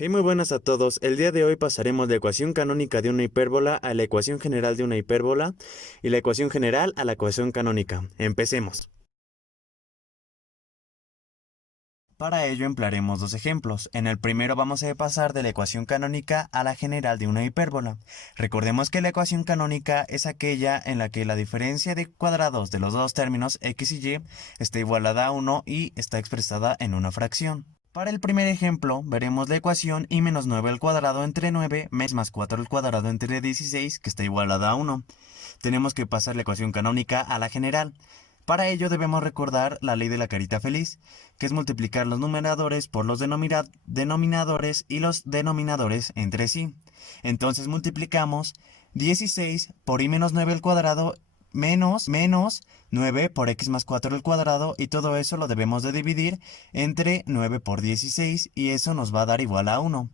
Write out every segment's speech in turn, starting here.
Hey, muy buenas a todos. El día de hoy pasaremos de la ecuación canónica de una hipérbola a la ecuación general de una hipérbola y la ecuación general a la ecuación canónica. Empecemos. Para ello emplearemos dos ejemplos. En el primero vamos a pasar de la ecuación canónica a la general de una hipérbola. Recordemos que la ecuación canónica es aquella en la que la diferencia de cuadrados de los dos términos x y y está igualada a 1 y está expresada en una fracción. Para el primer ejemplo, veremos la ecuación y menos 9 al cuadrado entre 9 más 4 al cuadrado entre 16 que está igualada a 1. Tenemos que pasar la ecuación canónica a la general. Para ello debemos recordar la ley de la carita feliz, que es multiplicar los numeradores por los denominadores y los denominadores entre sí. Entonces multiplicamos 16 por y menos 9 al cuadrado menos 9 por x más 4 al cuadrado, y todo eso lo debemos de dividir entre 9 por 16 y eso nos va a dar igual a 1.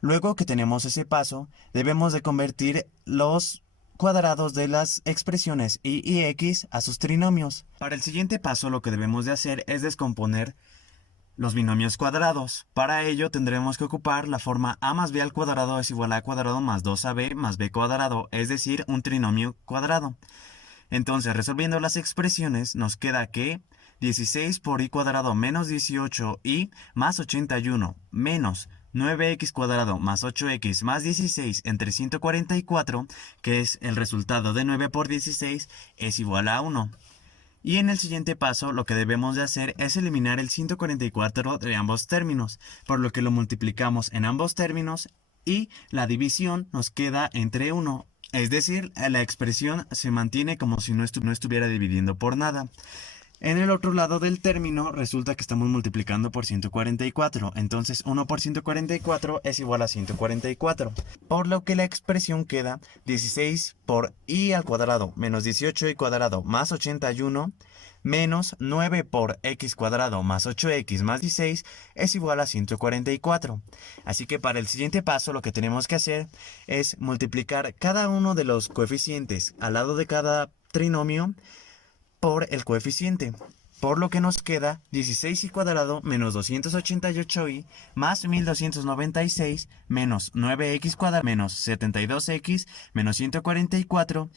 Luego que tenemos ese paso, debemos de convertir los cuadrados de las expresiones y x a sus trinomios. Para el siguiente paso lo que debemos de hacer es descomponer los binomios cuadrados. Para ello tendremos que ocupar la forma a más b al cuadrado es igual a cuadrado más 2ab más b cuadrado, es decir, un trinomio cuadrado. Entonces, resolviendo las expresiones, nos queda que 16 por y cuadrado menos 18y más 81 menos 9x cuadrado más 8x más 16 entre 144, que es el resultado de 9 por 16, es igual a 1. Y en el siguiente paso lo que debemos de hacer es eliminar el 144 de ambos términos, por lo que lo multiplicamos en ambos términos y la división nos queda entre 1. Es decir, la expresión se mantiene como si no estuviera dividiendo por nada. En el otro lado del término resulta que estamos multiplicando por 144, entonces 1 por 144 es igual a 144, por lo que la expresión queda 16 por y al cuadrado menos 18y cuadrado más 81 menos 9 por x cuadrado más 8x más 16 es igual a 144. Así que para el siguiente paso lo que tenemos que hacer es multiplicar cada uno de los coeficientes al lado de cada trinomio por el coeficiente, por lo que nos queda 16y cuadrado menos 288y más 1296 menos 9x cuadrado menos 72x menos 144.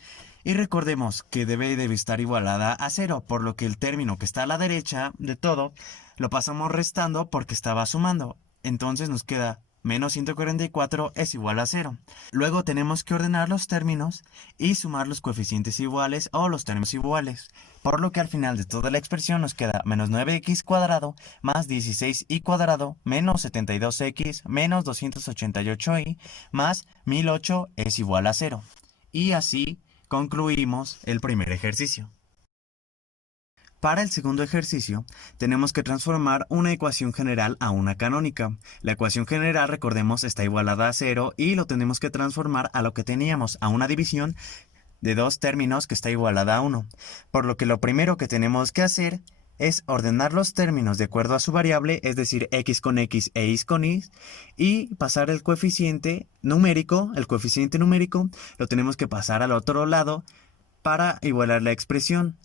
Y recordemos que debe estar igualada a 0, por lo que el término que está a la derecha de todo lo pasamos restando porque estaba sumando. Entonces nos queda menos 144 es igual a 0. Luego tenemos que ordenar los términos y sumar los coeficientes iguales o los términos iguales, por lo que al final de toda la expresión nos queda menos 9x cuadrado más 16y cuadrado menos 72x menos 288y más 1008 es igual a 0. Y así concluimos el primer ejercicio. Para el segundo ejercicio, tenemos que transformar una ecuación general a una canónica. La ecuación general, recordemos, está igualada a 0 y lo tenemos que transformar a lo que teníamos, a una división de dos términos que está igualada a 1. Por lo que lo primero que tenemos que hacer es ordenar los términos de acuerdo a su variable, es decir, x con x e y con y pasar el coeficiente numérico lo tenemos que pasar al otro lado para igualar la expresión.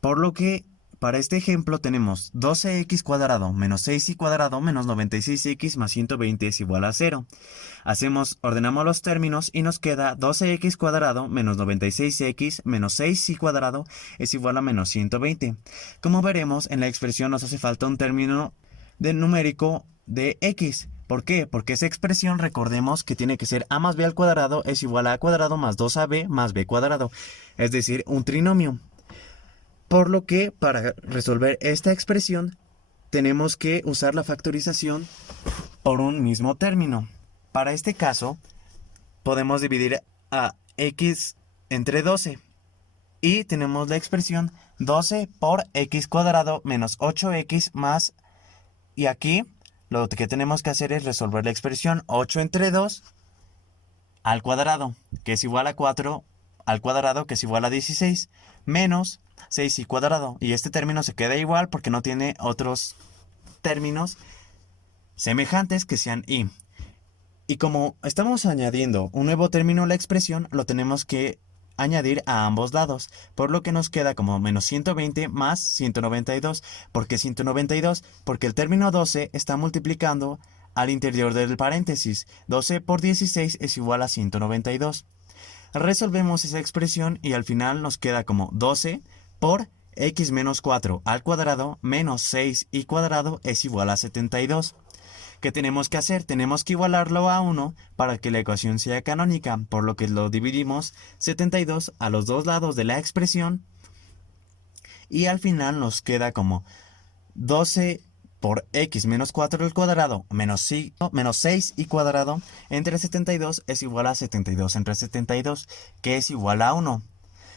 Por lo que para este ejemplo tenemos 12x cuadrado menos 6y cuadrado menos 96x más 120 es igual a 0. Ordenamos los términos y nos queda 12x cuadrado menos 96x menos 6y cuadrado es igual a menos 120. Como veremos, en la expresión nos hace falta un término de numérico de x. ¿Por qué? Porque esa expresión, recordemos que tiene que ser a más b al cuadrado es igual a cuadrado más 2ab más b cuadrado, es decir, un trinomio. Por lo que para resolver esta expresión tenemos que usar la factorización por un mismo término. Para este caso podemos dividir a x entre 12 y tenemos la expresión 12 por x cuadrado menos 8x más, y aquí lo que tenemos que hacer es resolver la expresión 8 entre 2 al cuadrado, que es igual a 4 al cuadrado, que es igual a 16, menos 6y cuadrado. Y este término se queda igual porque no tiene otros términos semejantes que sean y. Y como estamos añadiendo un nuevo término a la expresión, lo tenemos que añadir a ambos lados, por lo que nos queda como menos 120 más 192. ¿Por qué 192? Porque el término 12 está multiplicando al interior del paréntesis. 12 por 16 es igual a 192. Resolvemos esa expresión y al final nos queda como 12 por x menos 4 al cuadrado menos 6y cuadrado es igual a 72. ¿Qué tenemos que hacer? Tenemos que igualarlo a 1 para que la ecuación sea canónica, por lo que lo dividimos 72 a los dos lados de la expresión y al final nos queda como 12 por x menos 4 al cuadrado menos 6 y cuadrado entre 72 es igual a 72 entre 72, que es igual a 1.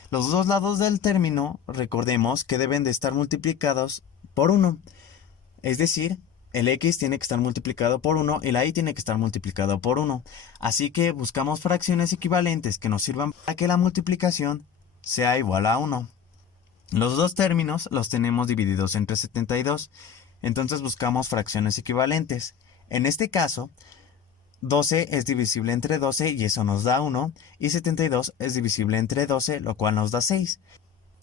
Los dos lados del término, recordemos que deben de estar multiplicados por 1. Es decir, el x tiene que estar multiplicado por 1 y la y tiene que estar multiplicado por 1. Así que buscamos fracciones equivalentes que nos sirvan para que la multiplicación sea igual a 1. Los dos términos los tenemos divididos entre 72. Entonces buscamos fracciones equivalentes. En este caso, 12 es divisible entre 12 y eso nos da 1. Y 72 es divisible entre 12, lo cual nos da 6.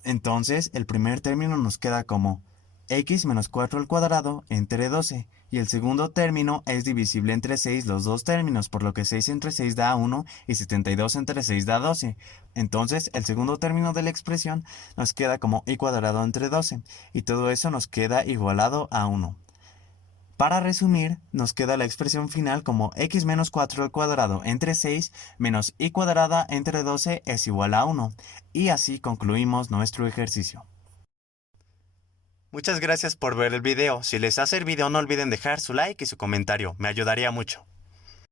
Entonces, el primer término nos queda como x menos 4 al cuadrado entre 12. Y el segundo término es divisible entre 6 los dos términos, por lo que 6 entre 6 da 1 y 72 entre 6 da 12. Entonces, el segundo término de la expresión nos queda como y cuadrado entre 12. Y todo eso nos queda igualado a 1. Para resumir, nos queda la expresión final como x menos 4 al cuadrado entre 6 menos y cuadrada entre 12 es igual a 1. Y así concluimos nuestro ejercicio. Muchas gracias por ver el video. Si les ha servido, no olviden dejar su like y su comentario. Me ayudaría mucho.